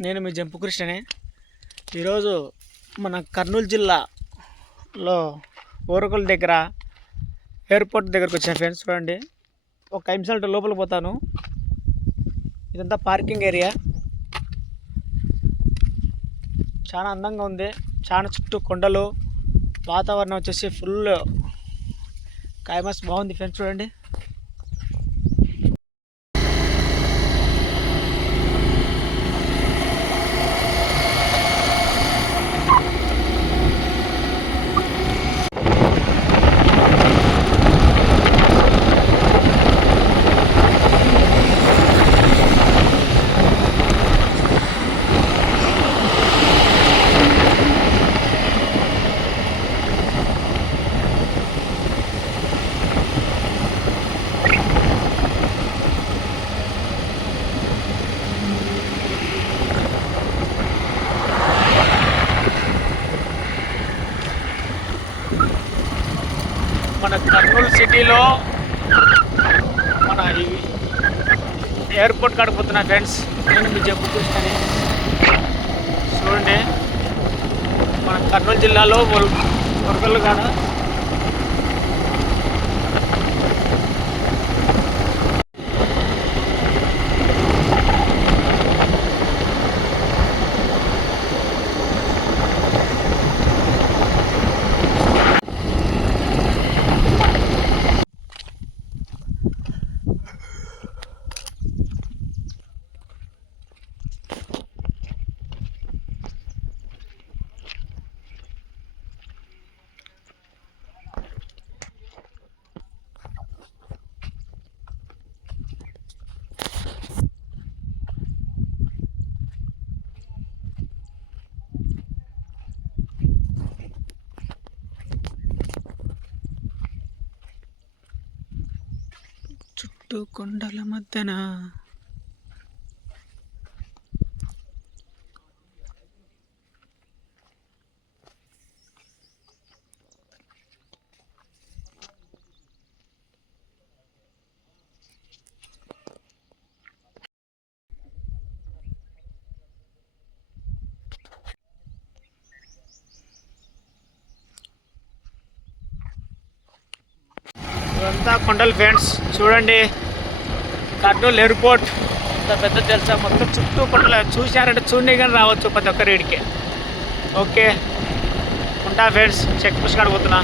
నేను మీ జంపుకృష్ణని ఈరోజు మన కర్నూలు జిల్లాలో ఓరకుల దగ్గర ఎయిర్పోర్ట్ దగ్గరకు వచ్చాను ఫ్రెండ్స్ చూడండి. ఒక ఐదు నిమిషాలు లోపలికి పోతాను. ఇదంతా పార్కింగ్ ఏరియా. చాలా అందంగా ఉంది. చాలా చుట్టూ కొండలు. వాతావరణం వచ్చేసి ఫుల్ కాయమస్ బాగుంది ఫ్రెండ్స్ చూడండి. మన కర్నూలు సిటీలో మన ఈ ఎయిర్పోర్ట్ కడుపుతున్నా ఫ్రెండ్స్. నేను మీకు జబ్బు చూస్తాను. చూడండి. మన కర్నూలు జిల్లాలో వరకలు కాడ చుట్టూ కొండల మధ్యన ఇదంతా కొండలు ఫ్రెండ్స్. చూడండి. కర్నూలు ఎయిర్పోర్ట్. ఇంత పెద్ద తెలుసా మొత్తం చుట్టూ కొండలు. చూశారంటే చూడండి కానీ రావచ్చు ప్రతి ఒక్కరికి ఓకే. ఉంటా ఫ్రెండ్స్. Check post కాడిపోతున్నా